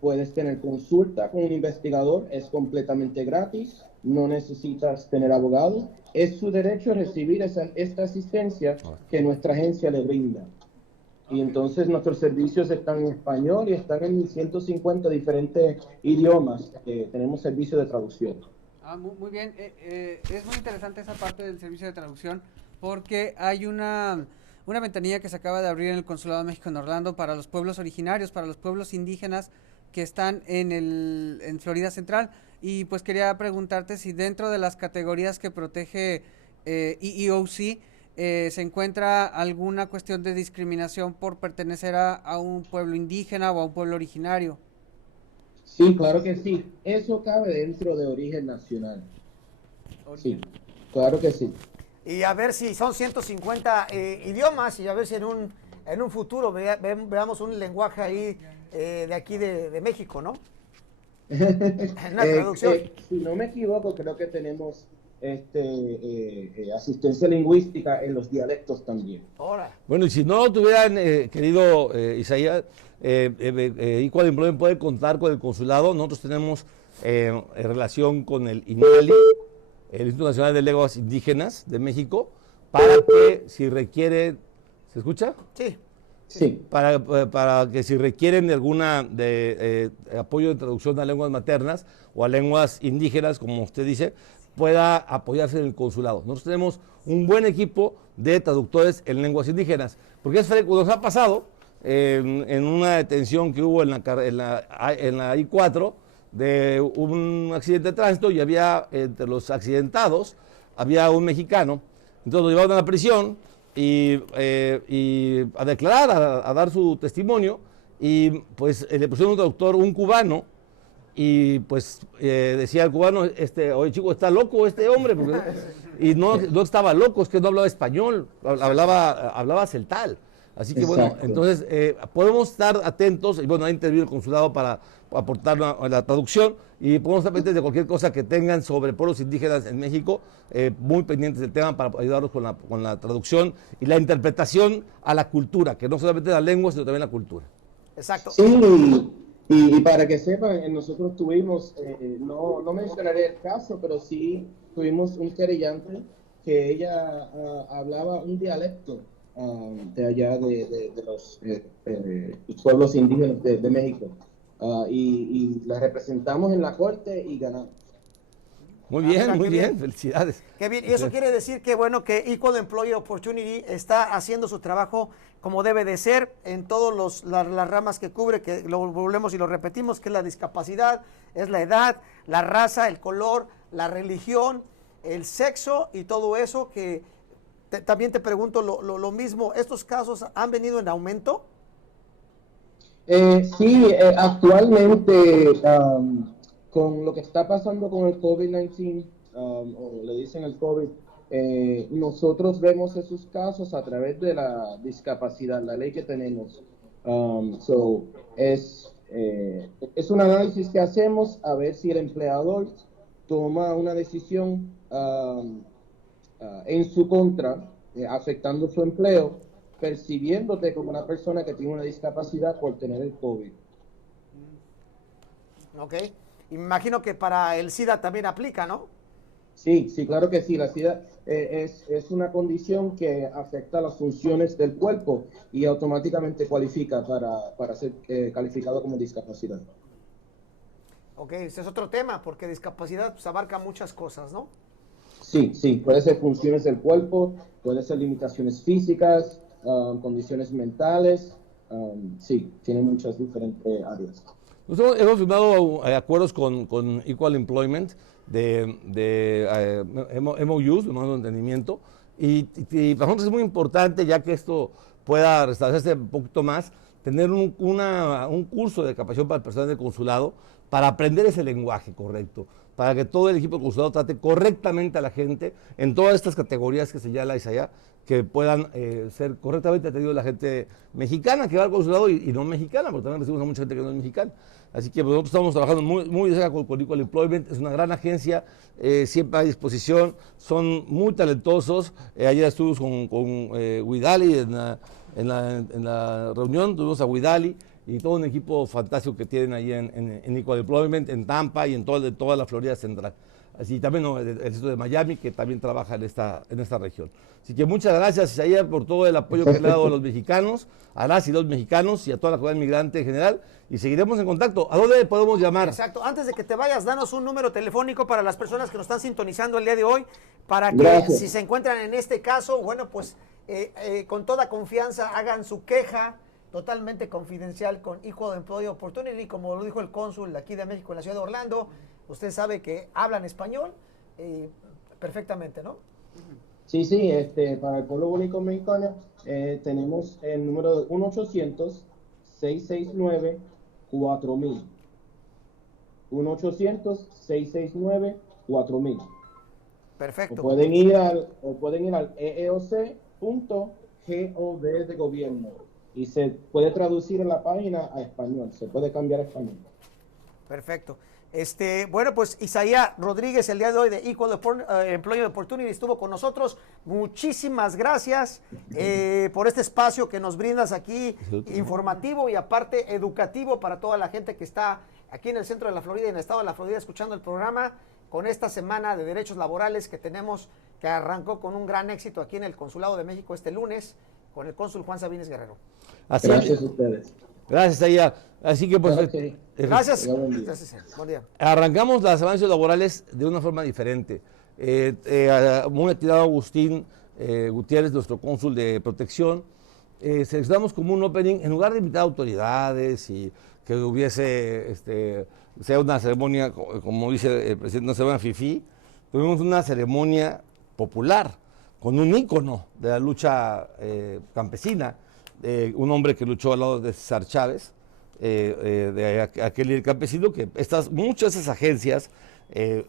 puedes tener consulta con un investigador, es completamente gratis, no necesitas tener abogado. Es su derecho recibir esta asistencia que nuestra agencia le brinda. Y entonces nuestros servicios están en español y están en 150 diferentes idiomas. Tenemos servicio de traducción. Muy bien. Es muy interesante esa parte del servicio de traducción porque hay una ventanilla que se acaba de abrir en el Consulado de México en Orlando para los pueblos originarios, para los pueblos indígenas que están en Florida Central. Y pues quería preguntarte si dentro de las categorías que protege EEOC se encuentra alguna cuestión de discriminación por pertenecer a un pueblo indígena o a un pueblo originario. Sí, claro que sí. Eso cabe dentro de origen nacional. Sí, claro que sí. Y a ver si son 150 idiomas y a ver si en un futuro veamos un lenguaje ahí de aquí de México, ¿no? En la traducción. Si no me equivoco, creo que tenemos asistencia lingüística en los dialectos también. Ahora. Bueno, y si no lo tuvieran, querido Isaías, Equal Employment puede contar con el consulado. Nosotros tenemos relación con el INALI, el Instituto Nacional de Lenguas Indígenas de México, para que si requieren, ¿se escucha? Sí. Sí. Para que si requieren de alguna apoyo de traducción a lenguas maternas o a lenguas indígenas, como usted dice, pueda apoyarse en el consulado. Nosotros tenemos un buen equipo de traductores en lenguas indígenas, porque nos ha pasado en una detención que hubo en la I-4 de un accidente de tránsito, y había entre los accidentados, había un mexicano. Entonces lo llevaron a la prisión y a declarar, a dar su testimonio, y pues le pusieron un traductor, un cubano, y pues decía el cubano, oye chico, está loco este hombre, y no estaba loco, es que no hablaba español, hablaba celtal. Así que bueno, entonces podemos estar atentos, y bueno, ha intervenido el consulado para aportar la traducción, y podemos estar pendientes de cualquier cosa que tengan sobre pueblos indígenas en México, muy pendientes del tema para ayudarlos con la traducción y la interpretación a la cultura, que no solamente la lengua, sino también la cultura. Exacto. Sí, y para que sepan, nosotros tuvimos, no mencionaré el caso, pero sí tuvimos un querellante que ella hablaba un dialecto de allá de los pueblos indígenas de México, y la representamos en la corte y ganamos. Muy bien, muy bien. bien, felicidades. Qué bien, y eso quiere decir que bueno, que Equal Employee Opportunity está haciendo su trabajo como debe de ser en todas las ramas que cubre, que lo volvemos y lo repetimos, que es la discapacidad, es la edad, la raza, el color, la religión, el sexo y todo eso. Que también te pregunto lo mismo, ¿estos casos han venido en aumento? Sí, actualmente con lo que está pasando con el COVID-19, o le dicen el COVID, nosotros vemos esos casos a través de la discapacidad, la ley que tenemos. Es un análisis que hacemos a ver si el empleador toma una decisión en su contra, afectando su empleo, percibiéndote como una persona que tiene una discapacidad por tener el COVID. Ok. Y me imagino que para el SIDA también aplica, ¿no? Sí, claro que sí. La SIDA es una condición que afecta las funciones del cuerpo y automáticamente cualifica para ser calificado como discapacidad. Ok, ese es otro tema, porque discapacidad pues, abarca muchas cosas, ¿no? Sí, puede ser funciones del cuerpo, puede ser limitaciones físicas, condiciones mentales, sí, tiene muchas diferentes áreas. Nosotros hemos firmado acuerdos con Equal Employment MOUs, de de entendimiento, y para nosotros es muy importante, ya que esto pueda restablecerse un poquito más, tener un curso de capacitación para el personal del consulado para aprender ese lenguaje correcto, para que todo el equipo del consulado trate correctamente a la gente en todas estas categorías que señala Isaías, que puedan ser correctamente atendidos la gente mexicana que va al consulado y no mexicana, porque también recibimos a mucha gente que no es mexicana. Así que nosotros estamos trabajando muy de cerca con Equal Employment, es una gran agencia, siempre a disposición, son muy talentosos. Ayer estuvimos con Widali en la reunión, tuvimos a Widali y todo un equipo fantástico que tienen ahí en Equal Employment, en Tampa y en toda la Florida Central. Así también el Instituto de Miami, que también trabaja en esta región. Así que muchas gracias, Isaías, por todo el apoyo que le ha dado a los mexicanos, a las y los mexicanos y a toda la comunidad migrante en general. Y seguiremos en contacto. ¿A dónde podemos llamar? Exacto. Antes de que te vayas, danos un número telefónico para las personas que nos están sintonizando el día de hoy, para que si se encuentran en este caso, bueno, pues con toda confianza hagan su queja totalmente confidencial con Equal Employee Opportunity, como lo dijo el cónsul aquí de México en la ciudad de Orlando. Usted sabe que hablan español perfectamente, ¿no? Sí, para el pueblo único mexicano tenemos el número de 1-800-669-4000. 1-800-669-4000. Perfecto. O pueden ir al eeoc.gov de gobierno y se puede traducir en la página a español, se puede cambiar a español. Perfecto. Bueno, pues Isaías Rodríguez el día de hoy de Equal Employment Opportunity estuvo con nosotros. Muchísimas gracias por este espacio que nos brindas aquí, informativo y aparte educativo para toda la gente que está aquí en el centro de la Florida y en el estado de la Florida escuchando el programa con esta semana de derechos laborales que tenemos, que arrancó con un gran éxito aquí en el Consulado de México este lunes con el cónsul Juan Sabines Guerrero. Gracias a ustedes. Gracias, Isaías. Así que pues... Gracias. Gracias. Buen día. Arrancamos las avances laborales de una forma diferente. Muy atirado Agustín Gutiérrez, nuestro cónsul de protección, seleccionamos como un opening, en lugar de invitar a autoridades y que hubiese sea una ceremonia, como dice el presidente, una ceremonia fifí, tuvimos una ceremonia popular con un ícono de la lucha campesina, un hombre que luchó al lado de César Chávez, de aquel líder campesino, que muchas de esas agencias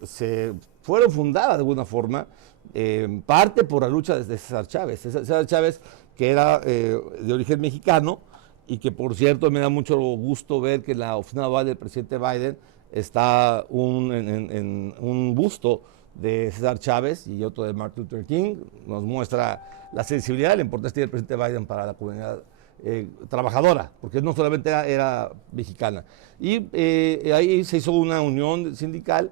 se fueron fundadas de alguna forma, parte por la lucha de César Chávez. César Chávez, que era de origen mexicano, y que por cierto me da mucho gusto ver que en la oficina naval del presidente Biden está un busto de César Chávez y otro de Martin Luther King. Nos muestra la sensibilidad, la importancia del presidente Biden para la comunidad trabajadora, porque no solamente era mexicana. Y ahí se hizo una unión sindical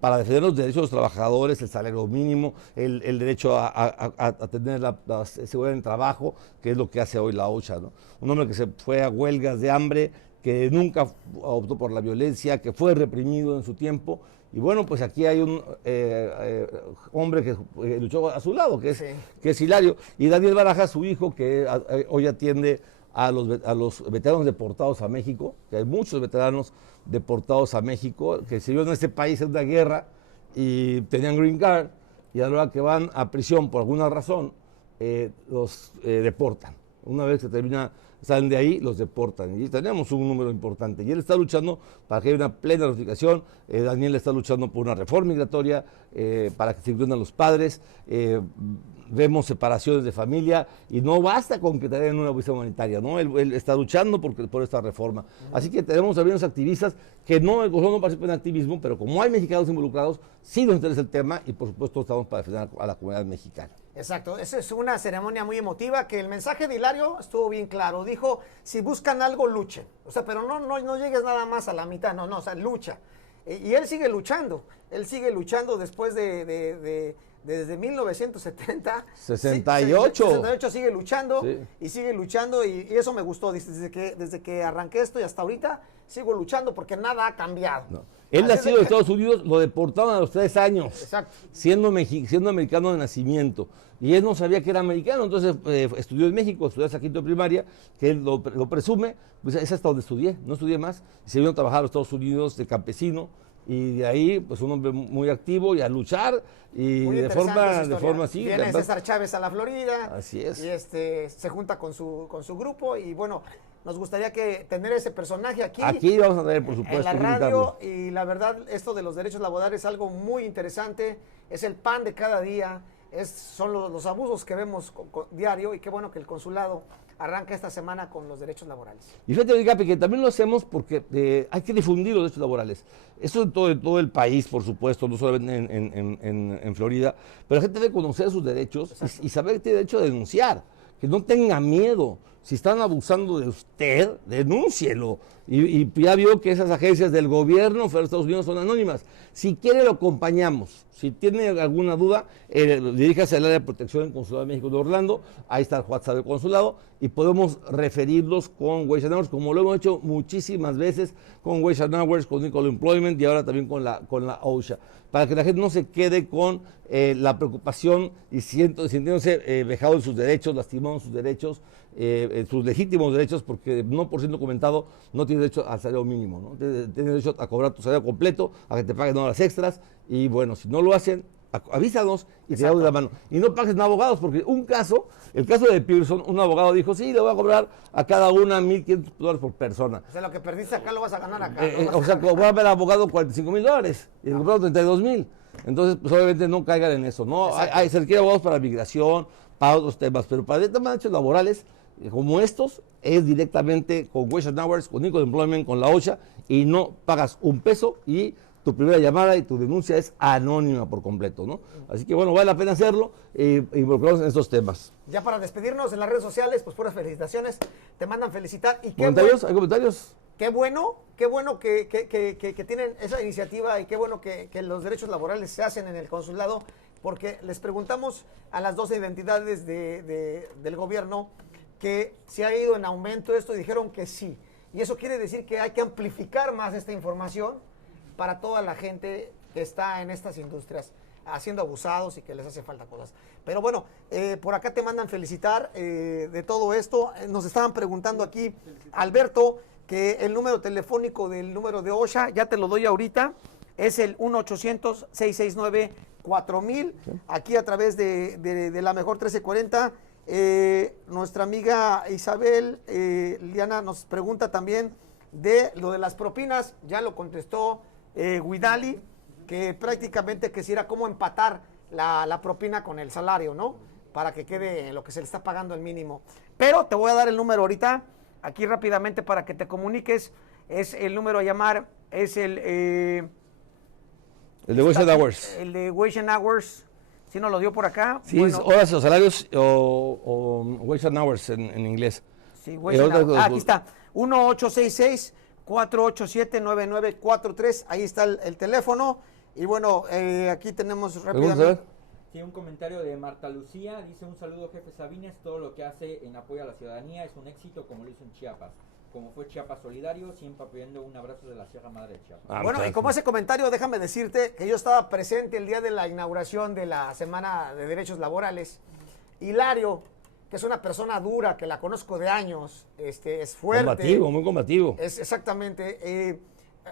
para defender los derechos de los trabajadores, el salario mínimo, el derecho a tener la seguridad en el trabajo, que es lo que hace hoy la OSHA, ¿no? Un hombre que se fue a huelgas de hambre, que nunca optó por la violencia, que fue reprimido en su tiempo. Y bueno, pues aquí hay un hombre que luchó a su lado, que es Hilario. Y Daniel Barajas, su hijo, que hoy atiende a los veteranos deportados a México, que hay muchos veteranos deportados a México, que se vieron en este país en una guerra y tenían green card, y a la hora que van a prisión por alguna razón, los deportan. Una vez que salen de ahí, los deportan. Y tenemos un número importante. Y él está luchando para que haya una plena notificación. Daniel está luchando por una reforma migratoria, para que se incluyan los padres. Vemos separaciones de familia y no basta con que tengan una visa humanitaria, ¿no? Él está luchando por esta reforma. Así que tenemos también los activistas que no participan en activismo, pero como hay mexicanos involucrados, sí nos interesa el tema y por supuesto estamos para defender a la comunidad mexicana. Exacto, esa es una ceremonia muy emotiva, que el mensaje de Hilario estuvo bien claro. Dijo, si buscan algo, luchen. O sea, pero no llegues nada más a la mitad, no, o sea, lucha. Y él sigue luchando después desde 1970. 68. 68 sigue luchando, sí. Y sigue luchando y eso me gustó. Desde que arranqué esto y hasta ahorita sigo luchando porque nada ha cambiado. No. Él nacido en Estados Unidos, lo deportaron a los 3 años, exacto, siendo americano de nacimiento. Y él no sabía que era americano, entonces estudió en México, estudió hasta quinto de primaria, que él lo presume, pues es hasta donde estudié, no estudié más. Y se vino a trabajar a los Estados Unidos de campesino, y de ahí, pues un hombre muy activo y a luchar, y de forma así. Viene César Chávez a la Florida. Así es. Y se junta con su grupo, y bueno, nos gustaría tener ese personaje aquí. Aquí vamos a tener, por supuesto, en la radio, y la verdad, esto de los derechos laborales es algo muy interesante, es el pan de cada día, son los abusos que vemos diario, y qué bueno que el consulado arranca esta semana con los derechos laborales. Y fíjate, Gapi, que también lo hacemos porque hay que difundir los derechos laborales. Eso en todo el país, por supuesto, no solamente en Florida, pero la gente debe conocer sus derechos y saber que tiene derecho a denunciar, que no tenga miedo. Si están abusando de usted, denúncielo. Y ya vio que esas agencias del gobierno de Estados Unidos son anónimas. Si quiere, lo acompañamos. Si tiene alguna duda, diríjase al área de protección del Consulado de México de Orlando. Ahí está el WhatsApp del consulado y podemos referirlos con Wage and Hours, como lo hemos hecho muchísimas veces con Wage and Hours, con Equal Employment y ahora también con la OSHA, para que la gente no se quede con la preocupación y sintiéndose vejado en sus derechos, lastimado en sus derechos, sus legítimos derechos, porque no por siendo comentado no tiene derecho al salario mínimo, ¿no? Tiene derecho a cobrar tu salario completo, a que te paguen horas extras, y bueno, si no lo hacen, avísanos y te damos la mano. Y no pagues a abogados, porque el caso de Pearson, un abogado dijo, sí, le voy a cobrar a cada una $1,500 por persona. O sea, lo que perdiste acá lo vas a ganar acá. O sea, voy a ver al abogado $45,000 y le compraron $32,000. Entonces, pues obviamente no caigan en eso, ¿no? Se requiere abogados para migración, para otros temas, pero para temas de derechos laborales, como estos es directamente con Wage and Hours, con Equal Employment, con la OSHA, y no pagas un peso y tu primera llamada y tu denuncia es anónima por completo, ¿no? Así que bueno, vale la pena hacerlo e involucrarnos en estos temas. Ya para despedirnos en las redes sociales, pues puras felicitaciones, te mandan felicitar. Y ¿Comentarios? ¿Hay comentarios? Qué bueno que tienen esa iniciativa y qué bueno que los derechos laborales se hacen en el consulado, porque les preguntamos a las 12 identidades del gobierno que si ha ido en aumento esto y dijeron que sí. Y eso quiere decir que hay que amplificar más esta información para toda la gente que está en estas industrias haciendo abusados y que les hace falta cosas. Pero bueno, por acá te mandan felicitar de todo esto. Nos estaban preguntando aquí, Alberto, que el número telefónico del número de OSHA, ya te lo doy ahorita, es el 1-800-669-4000, aquí a través de la mejor 1340. Nuestra amiga Isabel Liana nos pregunta también de lo de las propinas, ya lo contestó Guidali, que prácticamente quisiera cómo empatar la propina con el salario, ¿no? Para que quede lo que se le está pagando el mínimo. Pero te voy a dar el número ahorita, aquí rápidamente para que te comuniques, es el número a llamar, es el de Wage and Hours. El de Wage and Hours, ¿sí nos lo dio por acá? Sí, bueno, horas o salarios o Wage and Hours en inglés. Sí, Wage and Hours. Aquí está, 1-866-487-9943, ahí está el teléfono. Y bueno, aquí tenemos rápidamente. Sí, un comentario de Marta Lucía, dice: un saludo jefe Sabines, todo lo que hace en apoyo a la ciudadanía es un éxito como lo hizo en Chiapas. Como fue Chiapas Solidario, siempre apoyando un abrazo de la Sierra Madre de Chiapas. Bueno, y como ese comentario, déjame decirte que yo estaba presente el día de la inauguración de la Semana de Derechos Laborales. Hilario, que es una persona dura, que la conozco de años, es fuerte. Combativo, muy combativo. Es exactamente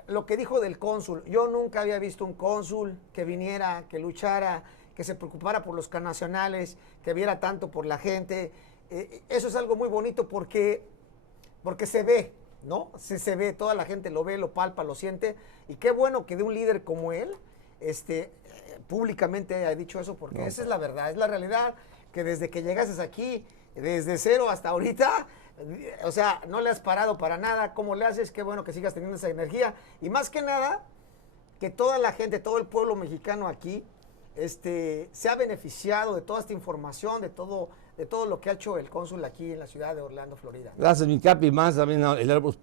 lo que dijo del cónsul. Yo nunca había visto un cónsul que viniera, que luchara, que se preocupara por los connacionales, que viera tanto por la gente. Eso es algo muy bonito porque se ve, ¿no? Se ve, toda la gente lo ve, lo palpa, lo siente. Y qué bueno que de un líder como él, públicamente haya dicho eso, porque esa es la verdad, es la realidad, que desde que llegases aquí, desde cero hasta ahorita, o sea, no le has parado para nada. ¿Cómo le haces? Qué bueno que sigas teniendo esa energía. Y más que nada, que toda la gente, todo el pueblo mexicano aquí, se ha beneficiado de toda esta información, de todo lo que ha hecho el cónsul aquí en la ciudad de Orlando, Florida. Gracias, mi Capi, más también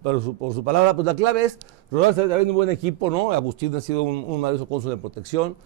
por su palabra. Pues la clave es rodarse también un buen equipo, ¿no? Agustín ha sido un maravilloso cónsul de protección.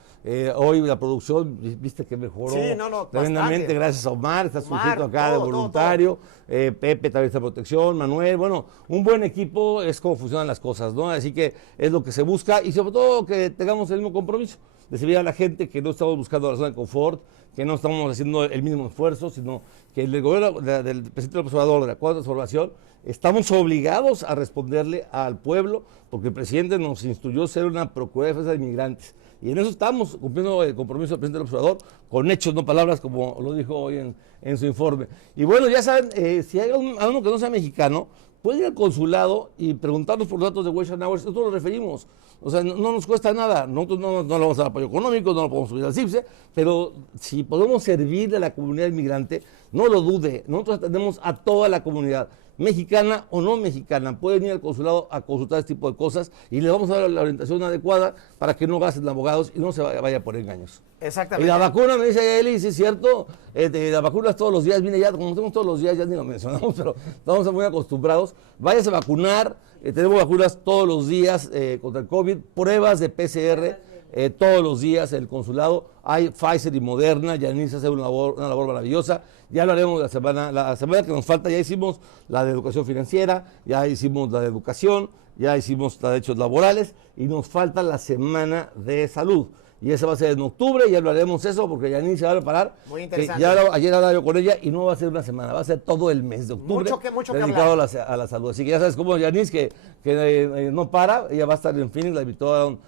Hoy la producción, viste que mejoró tremendamente, bastante. Gracias a Omar, está Omar, sujeto acá de voluntario. Pepe también está en protección, Manuel. Bueno, un buen equipo es como funcionan las cosas, ¿no? Así que es lo que se busca y sobre todo que tengamos el mismo compromiso de servir a la gente, que no estamos buscando la zona de confort, que no estamos haciendo el mínimo esfuerzo, sino que el gobierno del presidente López Obrador de la Cuarta Transformación estamos obligados a responderle al pueblo, porque el presidente nos instruyó a ser una Procuraduría de Defensa de Inmigrantes. Y en eso estamos cumpliendo el compromiso del presidente López Obrador, con hechos, no palabras, como lo dijo hoy en su informe. Y bueno, ya saben, si hay alguno que no sea mexicano, puede ir al consulado y preguntarnos por los datos de Wage and Hours. Nosotros los referimos. O sea, no nos cuesta nada. Nosotros no le vamos a dar apoyo económico, no lo podemos subir al CIPSE, pero si podemos servirle a la comunidad inmigrante, no lo dude. Nosotros atendemos a toda la comunidad, mexicana o no mexicana. Pueden ir al consulado a consultar este tipo de cosas y le vamos a dar la orientación adecuada para que no gasten abogados y no se vaya por engaños. Exactamente. Y la vacuna, me dice Eli, sí es cierto, la vacuna todos los días, viene ya, como tenemos todos los días, ya ni lo mencionamos, pero estamos muy acostumbrados. Váyase a vacunar, tenemos vacunas todos los días contra el COVID, pruebas de PCR todos los días en el consulado. Hay Pfizer y Moderna, Yanis hace una labor maravillosa. Ya lo haremos la semana que nos falta. Ya hicimos la de educación financiera, ya hicimos la de educación, ya hicimos la de derechos laborales y nos falta la semana de salud. Y esa va a ser en octubre, ya lo haremos eso, porque Yanis se va a preparar. Muy interesante. Ayer hablaba yo con ella y no va a ser una semana, va a ser todo el mes de octubre. Mucho que dedicado hablar. a la salud. Así que ya sabes cómo Yanis, que no para, ella va a estar en Phoenix, la invitó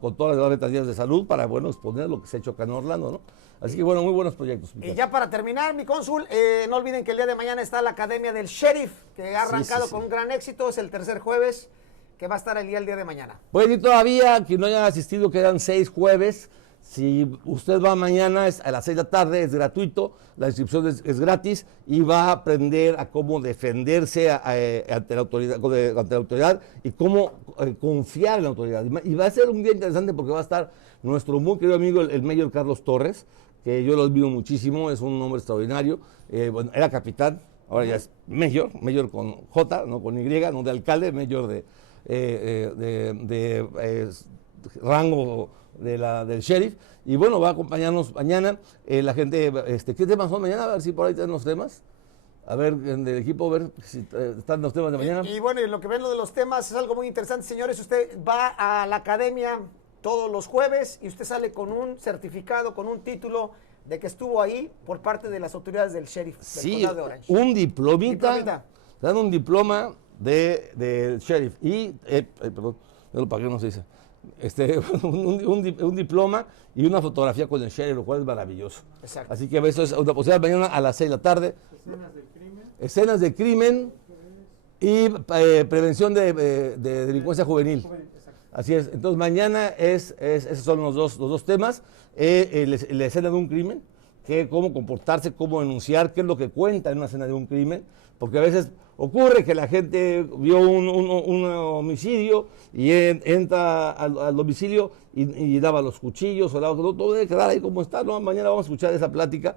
con todas las ventanillas de salud para, exponer lo que se ha hecho acá en Orlando, ¿no? Así que, muy buenos proyectos. Y ya para terminar, mi cónsul, no olviden que el día de mañana está la Academia del Sheriff, que ha arrancado con un gran éxito, es el tercer jueves, que va a estar el día de mañana. Pueden ir todavía, quien no hayan asistido, quedan 6 jueves, Si usted va mañana es a las 6 de la tarde, es gratuito, la inscripción es gratis y va a aprender a cómo defenderse ante la autoridad y cómo confiar en la autoridad. Y va a ser un día interesante porque va a estar nuestro muy querido amigo, el Mayor Carlos Torres, que yo lo admiro muchísimo, es un hombre extraordinario. Bueno, era capitán, ahora ya es Mayor con J, no con Y, no de alcalde, Mayor de rango del sheriff, y bueno, va a acompañarnos mañana. La gente, ¿qué temas son mañana? A ver si por ahí tienen los temas. A ver, del equipo, a ver si están los temas de mañana. Y bueno, y lo que ven lo de los temas es algo muy interesante, señores. Usted va a la academia todos los jueves y usted sale con un certificado, con un título de que estuvo ahí por parte de las autoridades del sheriff del condado de Orange. Un diplomita. Te dan un diploma del sheriff y, perdón, yo lo pagué, no se dice. Un diploma y una fotografía con el sheriff, lo cual es maravilloso. Exacto. Así que eso es una posibilidad mañana a las 6 de la tarde. Escenas de crimen y prevención de delincuencia juvenil. Así es. Entonces mañana esos son los dos temas. La escena de un crimen, cómo comportarse, cómo denunciar, qué es lo que cuenta en una escena de un crimen, porque a veces ocurre que la gente vio un homicidio y entra al domicilio y daba los cuchillos, o todo debe quedar ahí como está, ¿no? Mañana vamos a escuchar esa plática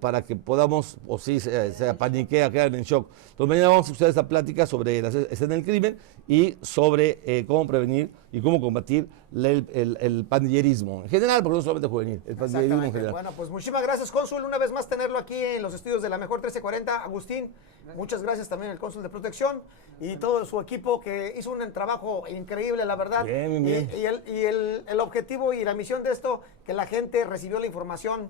para que podamos, o si se apaniquea, quedan en shock. Entonces mañana vamos a escuchar esa plática sobre la escena del crimen y sobre cómo prevenir y cómo combatir el pandillerismo en general, porque no solamente juvenil, el pandillerismo en general. Bueno, pues muchísimas gracias, cónsul, una vez más tenerlo aquí en los estudios de la Mejor 1340. Agustín, muchas gracias también al cónsul de protección y todo su equipo que hizo un trabajo increíble, la verdad. Bien. Y el objetivo y la misión de esto, que la gente recibió la información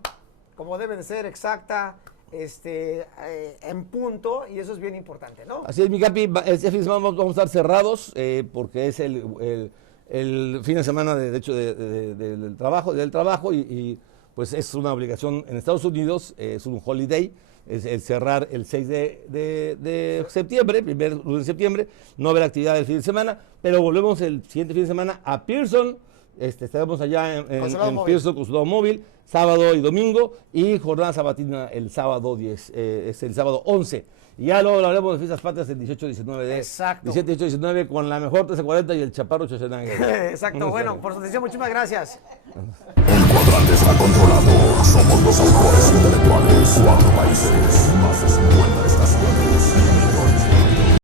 como debe de ser, exacta, en punto, y eso es bien importante, ¿no? Así es, mi Capi, este fin de semana vamos a estar cerrados porque es el fin de semana, de hecho, del trabajo y pues es una obligación en Estados Unidos, es un holiday, es el cerrar el 6 de septiembre, primer lunes de septiembre, no habrá actividad el fin de semana, pero volvemos el siguiente fin de semana a Pearson. Estaremos allá en Pearson, Consulado Móvil, sábado y domingo, y jornada sabatina el sábado 10, es el sábado 11. Y ya luego hablaremos de fiestas patrias el 18-19 de... Exacto. 17-18-19 con la Mejor 1340 y el Chaparro Chachenangue. Exacto, bueno, por su atención, muchísimas gracias. El cuadrante está controlado. Somos los autores intelectuales. 4 países.